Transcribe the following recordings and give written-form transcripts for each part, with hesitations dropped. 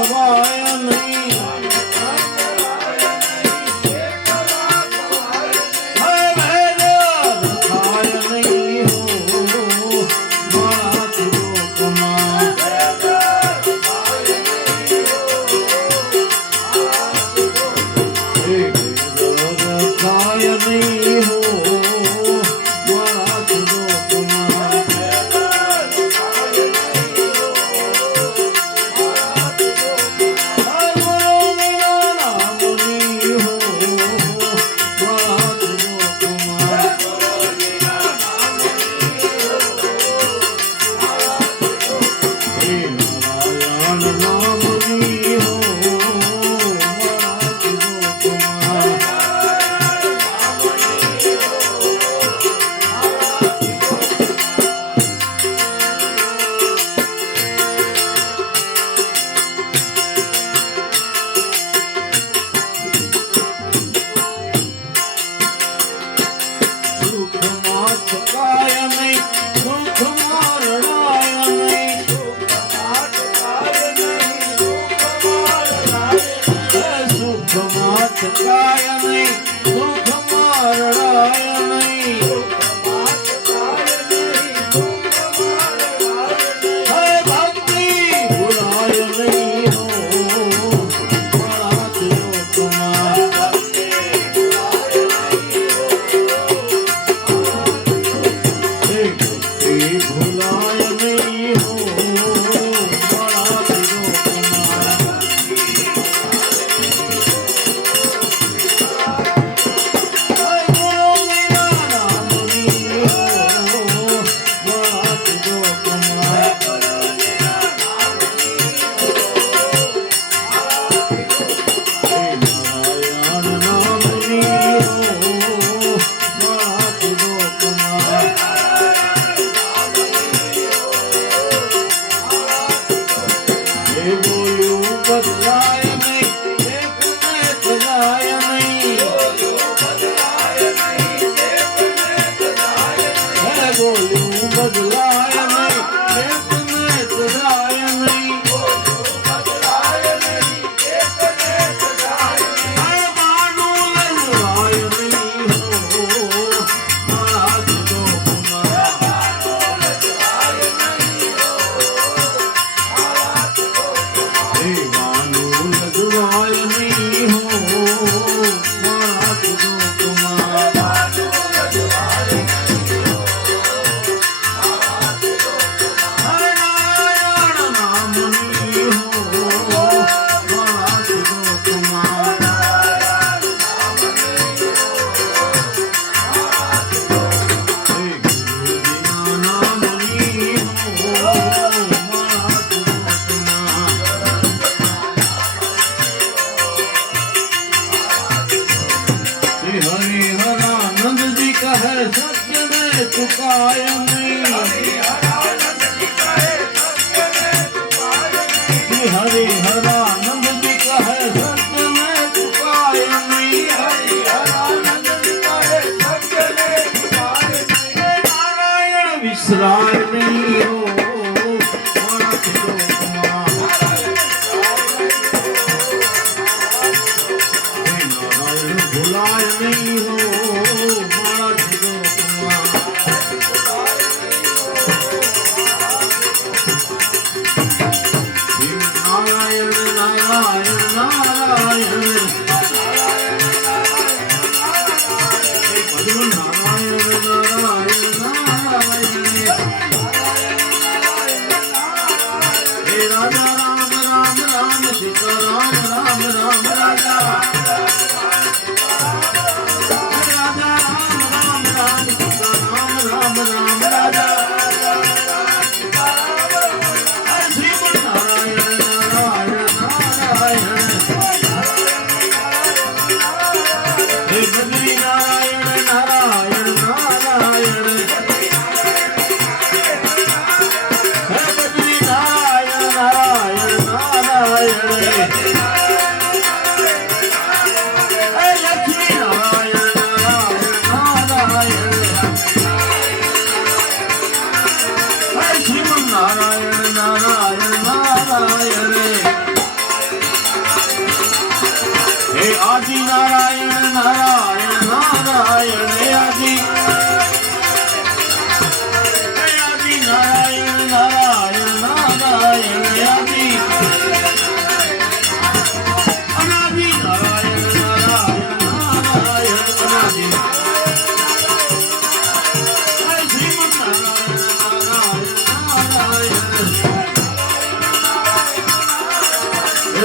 ખવાય નહીં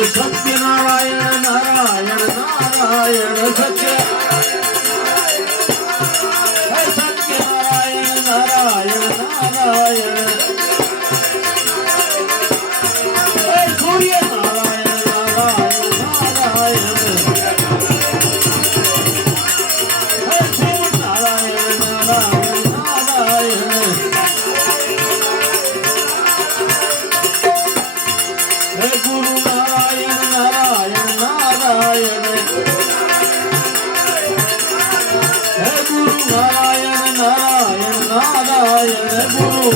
સત્યનારાયણ નારાયણ નારાયણ સત્ય સત્યનારાયણ નારાયણ નારાયણ સૂર્ય નારાયણ નારાયણ નારાયણ શિવ નારાયણ નારાયણ નારાયણ ગુરુ નારાયણ નારાયણ નારાયણ ગુરુ નારાયણ નારાયણ નારાયણ ગુરુ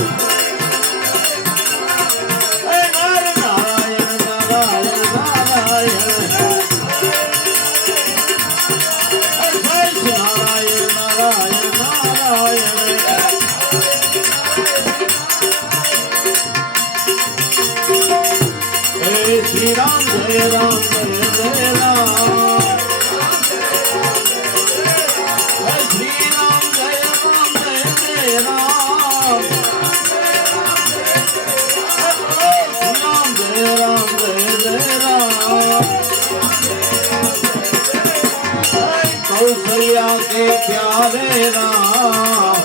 નારાયણ નારાયણ નારાયણ નારાયણ નારાયણ શ્રી રામ જય રામ જય જય રામ શ્રી રામ જય રામ જય જય રામ રામ જય રામ જય જય રામ कौशल्या के प्यारे राम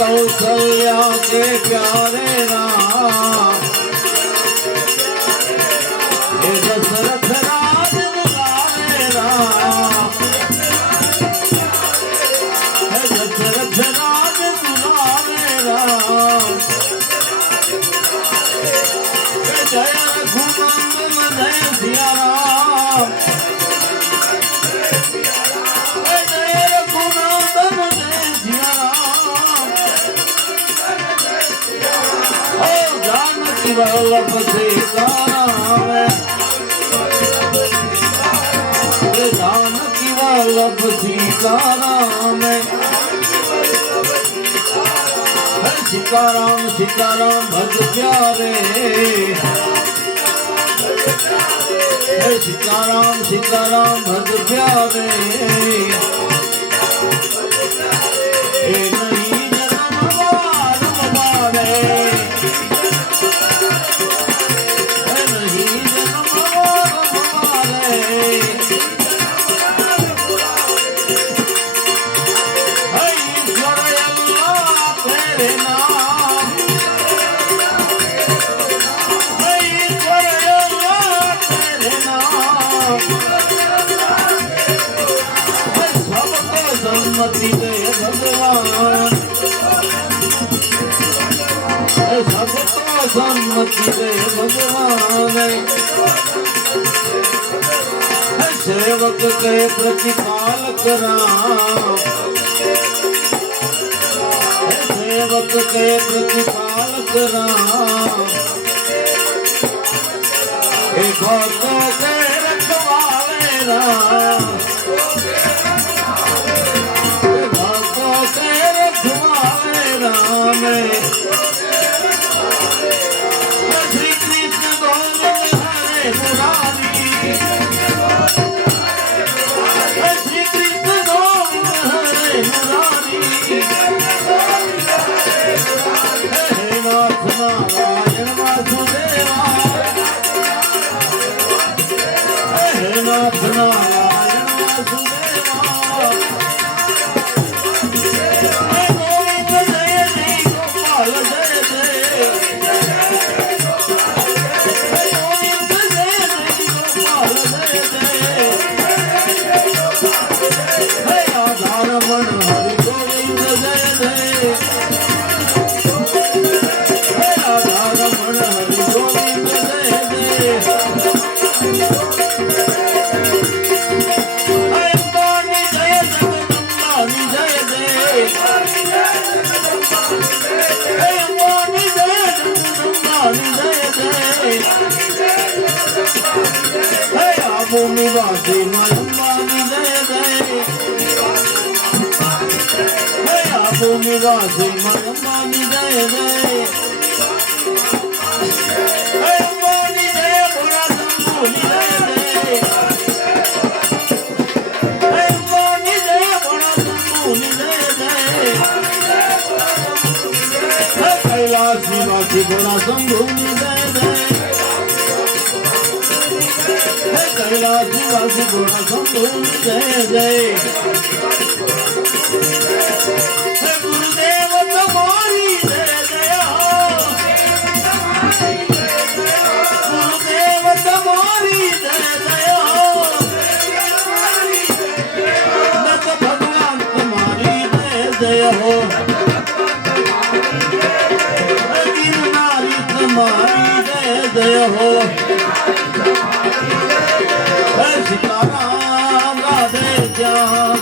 कौशल्या के प्यारे राम दशरथ राज दुलारे राम दशरथ राज दुलारे राम जय रघुनंदन जय सिया राम जय रघुनंदन जय सिया राम ओ जानकी वल्लभ सीताराम जानकी वल्लभ सीताराम सीताराम सीताराम भज प्यारे सीताराम सीताराम भज प्यारे नहीं जन्म बारम बारे नहीं जन्म बारम बारे ईश्वर अल्लाह तेरे नाम ईश्वर अल्लाह तेरे नाम सबको सम्मति दे भगवान सबको सम्मति दे भगवान सेवक के प्रतिपालक राम सेवक के प्रतिपालक राम भक्तों के रखवाले राम भक्तों के रखवाले राम श्री कृष्ण गोविंद हरे मुरारी श्री कृष्ण गोविंद हरे मुरारी हे नाथ नारायण वासुदेवा हे नाथ नारायण वासुदेवा हे गोविंद जय जय गोपाल जय जय हे गोविंद जय जय गोपाल जय जय हे राधा रमण हरि गोविंद जय जय हे राधा रमण हरि गोविंद जय जय अंबानी जय जगदम्बानी जय जय अंबानी जय जगदम्बानी जय जय हे आबू निवासी मां अंबानी जय जय हे आबू निवासी मां अंबानी जय जय हे अंबानी जय भोला शंभुनी जय जय हे अंबानी जय भोला शंभुनी जय जय हे कैलासी मां कैलासी घोड़ा शंभुनि जय जय हे कैलासी वासी घोड़ा शंभुनि जय जय हे गुरुदेव तुम्हारी जय जय हो गुरुदेव तुम्हारी जय जय हो दत्त भगवान तुम्हारी जय जय हो गिरनारी तुम्हारी जय जय हो हे सीताराम राधे श्याम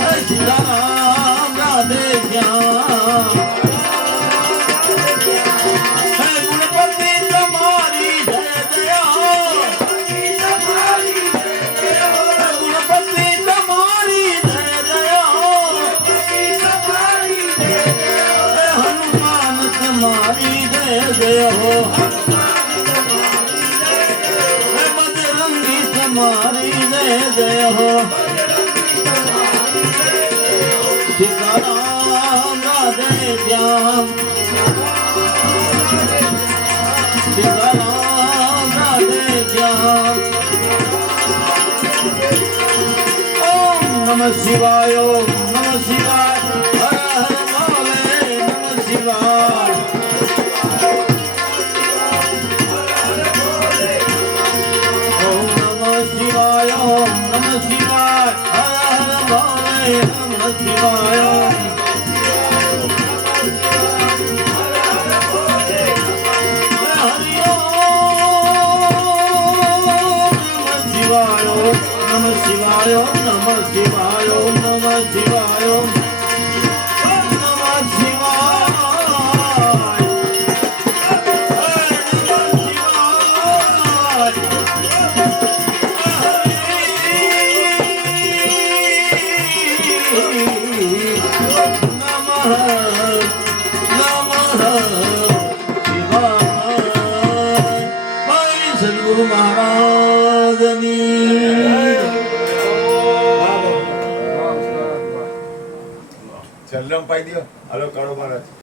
हे सीताराम राधे श्याम हे गुणपति तुम्हारी जय जय हो हे गुणपति तुम्हारी जय जय हो हे हनुमान तुम्हारी जय जय हो हे बजरंगी तुम्हारी जय जय हो सीताराम राधे श्याम सीताराम राधे श्याम ओम नमः शिवाय ओम नमः शिवाय हर हर भोले नमः शिवाय ओम नमः शिवाय ओम नमः शिवाय हर हर भोले नमः शिवाय हरि ओम नमः शिवाय नमः शिवाय नमः शिवाय नमः शिवाय સદગુરુ મહારાજની ચલ્લમ પાઈ દો હાલો કાળો મહારાજ